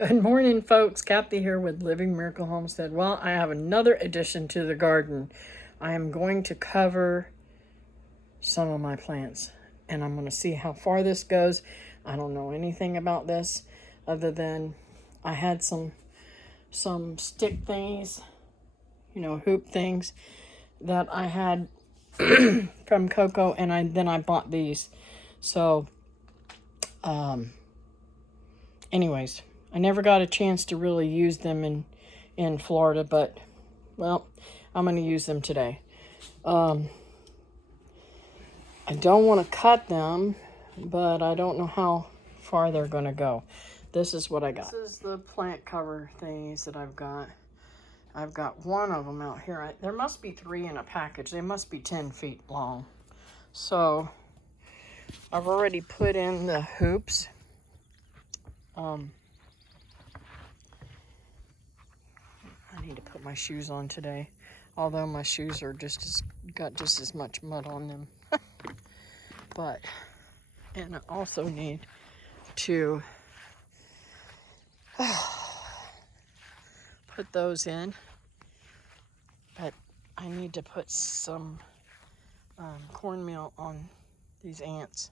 Good morning, folks. Kathy here with Living Miracle Homestead. Well, I have another addition to the garden. I am going to cover some of my plants, and I'm going to see how far this goes. I don't know anything about this other than I had some stick thingies, hoop things that I had from Coco, and I bought these. So, anyways, I never got a chance to really use them in Florida, but well, I'm going to use them today. I don't want to cut them, but I don't know how far they're going to go. This is what I got. This is the plant cover thingies that I've got. I've got one of them out here. There must be 3 in a package. They must be 10 feet long. So I've already put in the hoops. I need to put my shoes on today, although my shoes are got just as much mud on them. And I also need to put those in, but I need to put some cornmeal on these ants.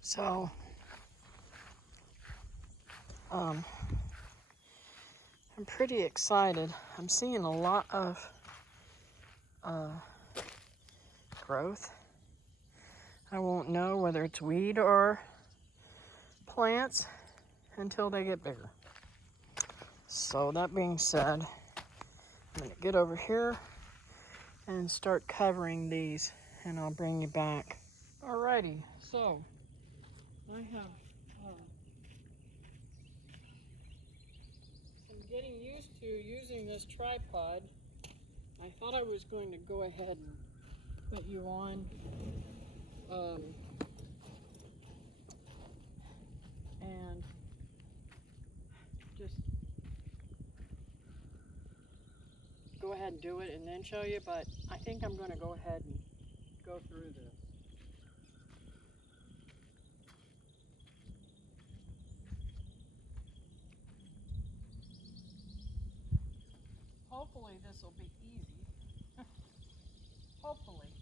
So I'm pretty excited. I'm seeing a lot of growth. I won't know whether it's weed or plants until they get bigger. So that being said, I'm going to get over here and start covering these, and I'll bring you back. Alrighty, so I have I'm getting used to using this tripod. I thought I was going to go ahead and put you on and just go ahead and do it and then show you, but I think I'm going to go ahead and go through this. Hopefully this will be easy. Hopefully.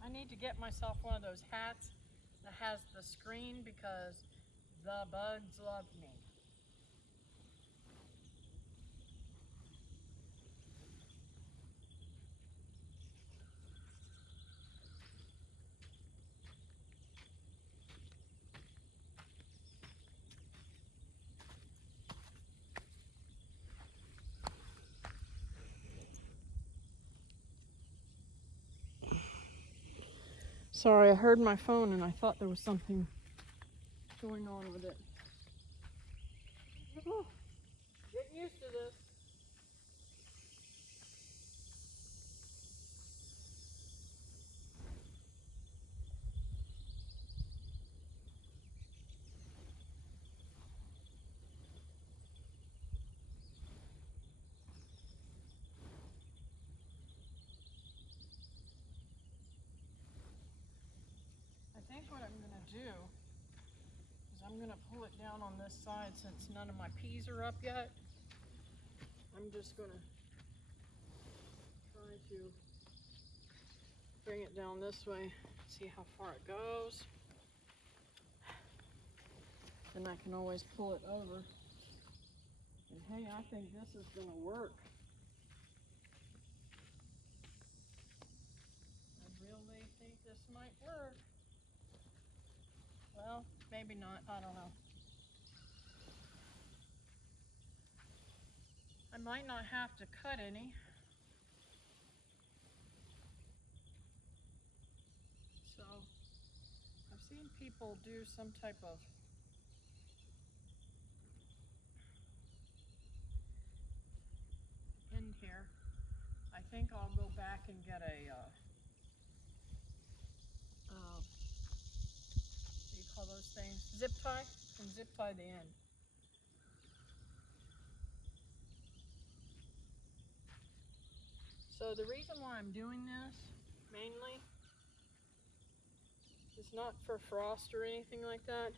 I need to get myself one of those hats that has the screen because the bugs love me. Sorry, I heard my phone and I thought there was something going on with it. Oh, getting used to this. I think what I'm going to do is I'm going to pull it down on this side since none of my peas are up yet. I'm just going to try to bring it down this way, see how far it goes. Then I can always pull it over. And hey, I think this is going to work. I really think this might work. Well, maybe not, I don't know. I might not have to cut any. seen people do some type of in here. I think I'll go back and get a what do you call those things? Zip tie, and zip tie the end. So the reason why I'm doing this mainly is not for frost or anything like that,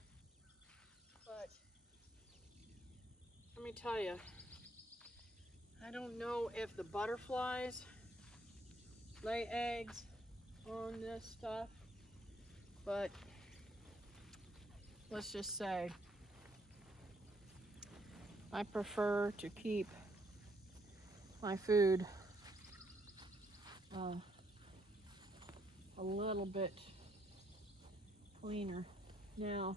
but let me tell you, I don't know if the butterflies lay eggs on this stuff, but let's just say I prefer to keep my food a little bit cleaner. Now,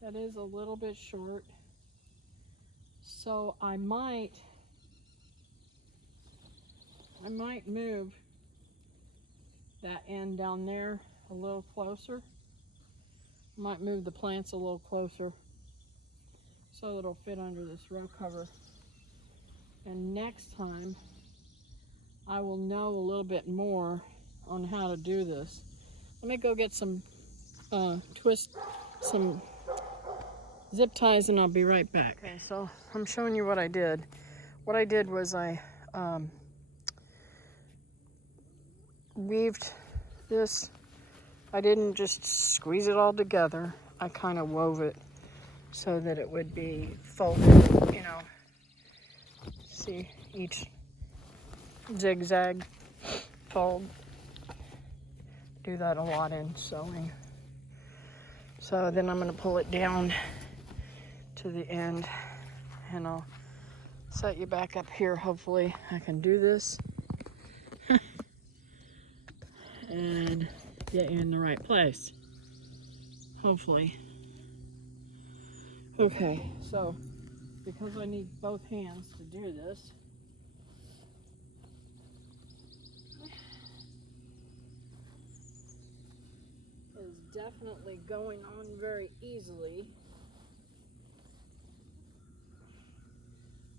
that is a little bit short, so I might move that end down there a little closer. Might move the plants a little closer so it'll fit under this row cover. And next time I will know a little bit more on how to do this. Let me go get some some zip ties, and I'll be right back. Okay, so I'm showing you what I did. What I did was I weaved this. I didn't just squeeze it all together. I kind of wove it so that it would be folded, you know. See each zigzag fold. Do that a lot in sewing. So then I'm going to pull it down to the end, and I'll set you back up here. Hopefully I can do this and get you in the right place. Hopefully. Okay, so because I need both hands to do this, is definitely going on very easily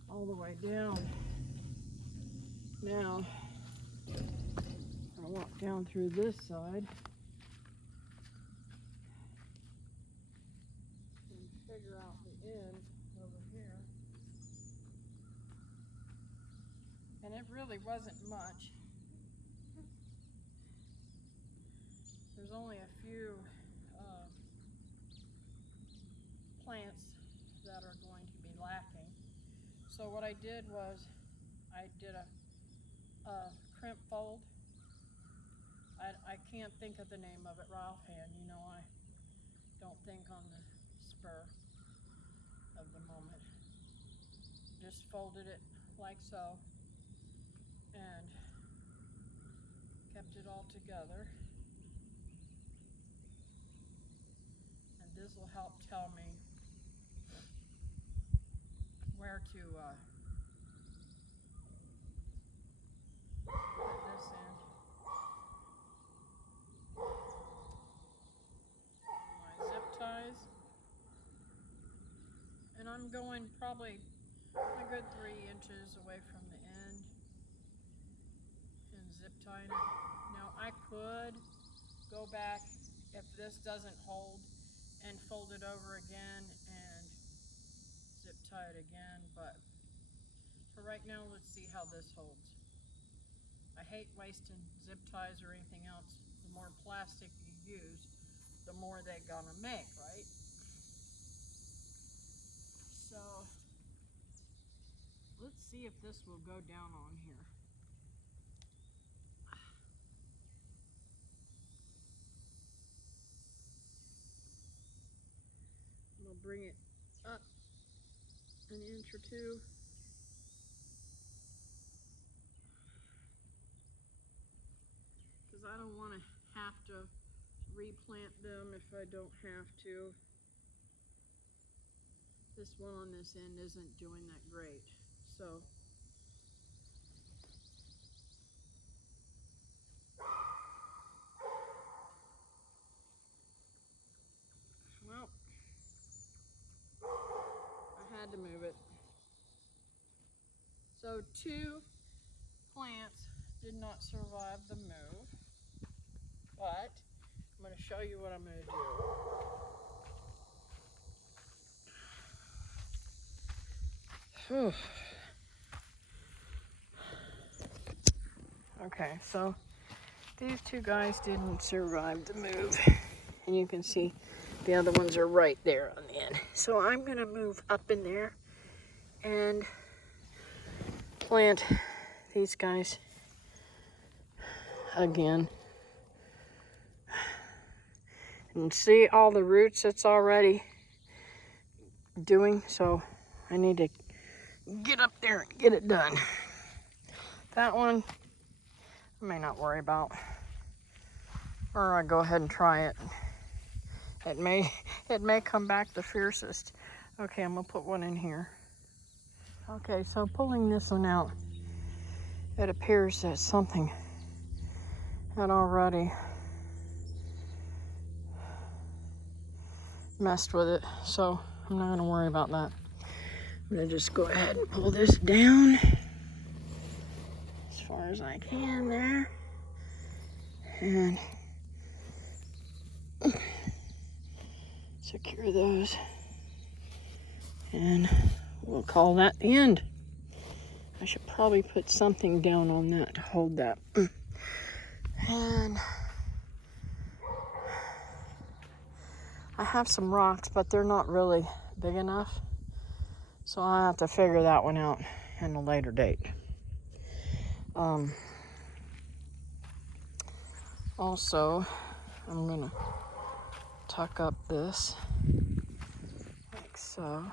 all the way down. Now I walk down through this side and figure out the end over here. And it really wasn't much. There's only a few plants that are going to be lacking. So what I did was I did a crimp fold. I can't think of the name of it right offhand. You know, I don't think on the spur of the moment. Just folded it like so and kept it all together. And this will help tell me where to put this in. My zip ties. And I'm going probably a good 3 inches away from the end and zip tying it. Now I could go back if this doesn't hold and fold it over again and zip tie it again, but for right now, let's see how this holds. I hate wasting zip ties or anything else. The more plastic you use, the more they're gonna make, right? So let's see if this will go down on here. I'm gonna bring it up an inch or two. Because I don't want to have to replant them if I don't have to. This one on this end isn't doing that great. So So 2 plants did not survive the move, but I'm going to show you what I'm going to do. Whew. Okay, so these 2 guys didn't survive the move. And you can see the other ones are right there on the end. So I'm going to move up in there and plant these guys again. And see all the roots it's already doing. So I need to get up there and get it done. That one I may not worry about. Or I'll go ahead and try it. It may come back the fiercest. Okay, I'm gonna put one in here. Okay, so pulling this one out, it appears that something had already messed with it, so I'm not gonna worry about that. I'm gonna just go ahead and pull this down as far as I can there. And secure those. And we'll call that the end. I should probably put something down on that to hold that. And I have some rocks, but they're not really big enough. So I'll have to figure that one out in a later date. Also, I'm gonna tuck up this like so.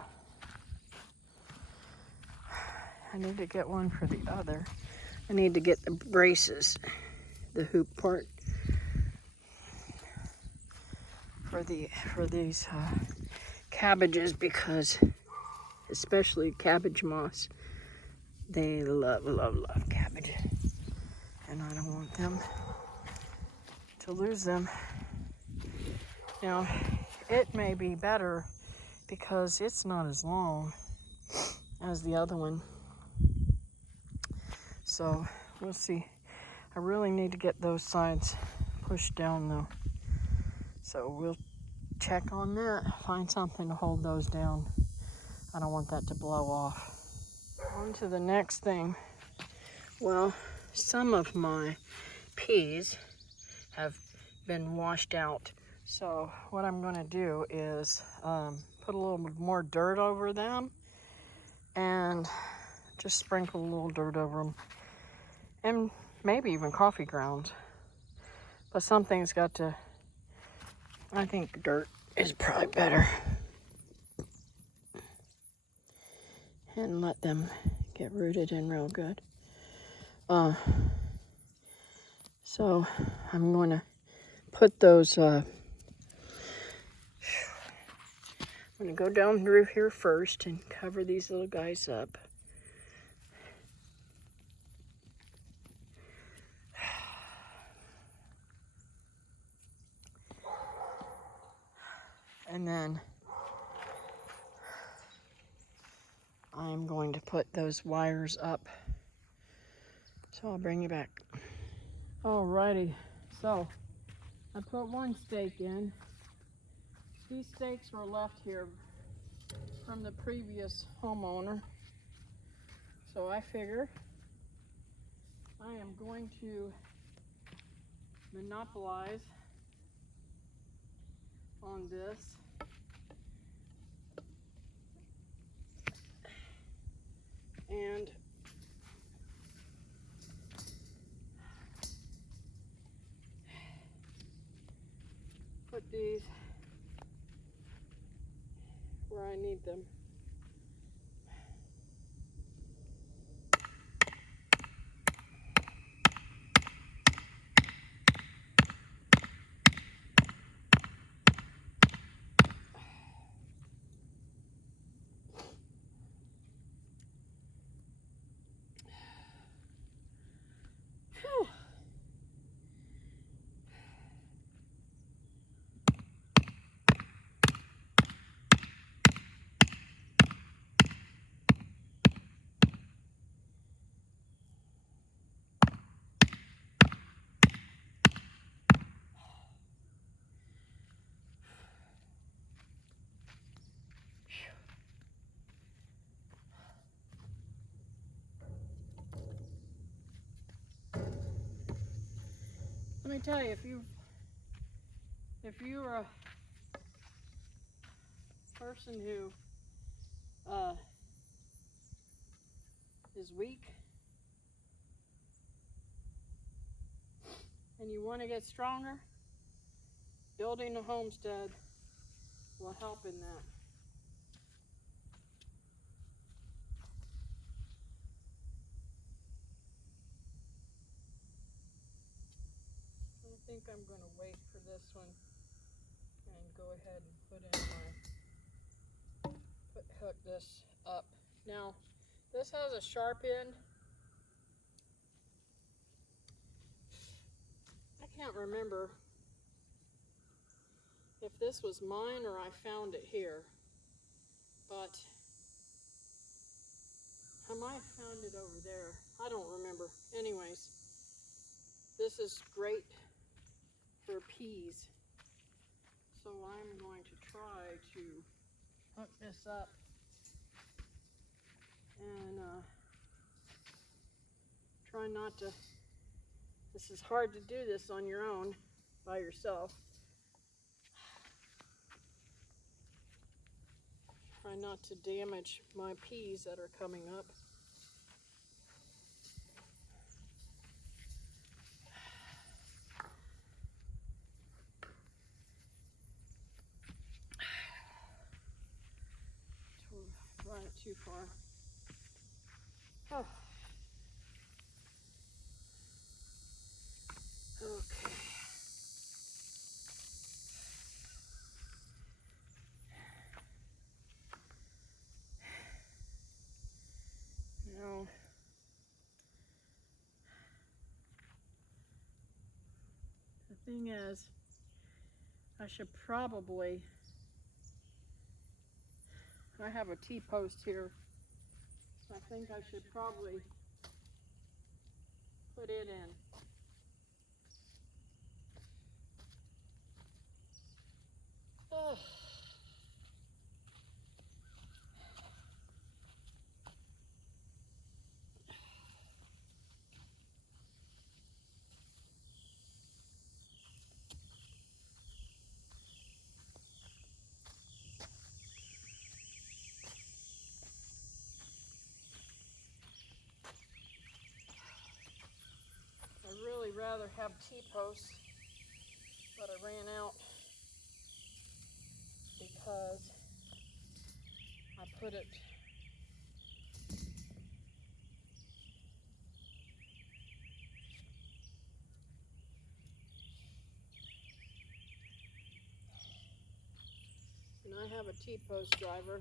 I need to get one for the other. I need to get the braces, the hoop part for these cabbages, because especially cabbage moss, they love cabbage, and I don't want them to lose them. Now, it may be better because it's not as long as the other one. So we'll see. I really need to get those sides pushed down though. So we'll check on that, find something to hold those down. I don't want that to blow off. On to the next thing. Well, some of my peas have been washed out. So what I'm gonna do is put a little more dirt over them and just sprinkle a little dirt over them. And maybe even coffee grounds. But something's got to, I think dirt is probably better. And let them get rooted in real good. So I'm going to put those, I'm going to go down through here first and cover these little guys up. And then I'm going to put those wires up. So I'll bring you back. Alrighty, so I put one stake in. These stakes were left here from the previous homeowner. So I figure I am going to monopolize on this. And put these where I need them. Whew. Let me tell you, if you're a person who is weak and you want to get stronger, building a homestead will help in that. I think I'm going to wait for this one and go ahead and hook this up. Now, this has a sharp end. I can't remember if this was mine or I found it here, but I might have found it over there. I don't remember. Anyways, this is great for peas. So I'm going to try to hook this up and try not to, this is hard to do this on your own by yourself. Try not to damage my peas that are coming up. Run it too far. Oh. Okay. Now, the thing is, I should probably, I have a T-post here. I think I should probably put it in. Oh. I'd really rather have T-posts, but I ran out because I put it and I have a T-post driver.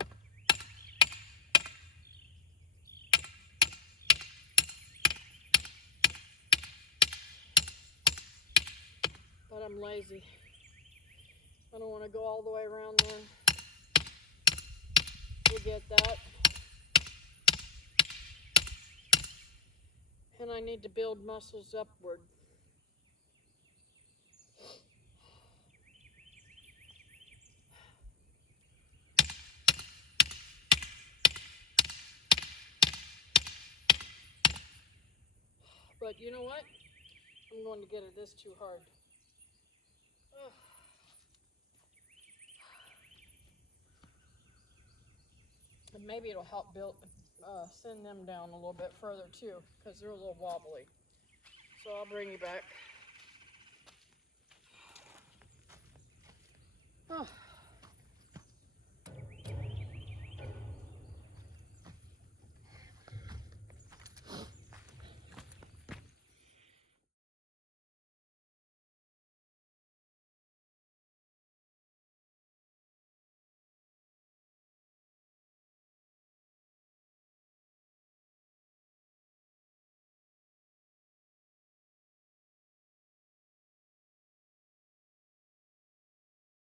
But I'm lazy. I don't want to go all the way around there. We'll get that. And I need to build muscles upward. But you know what? I'm going to get it this too hard. Ugh. And maybe it'll help send them down a little bit further too, because they're a little wobbly. So I'll bring you back.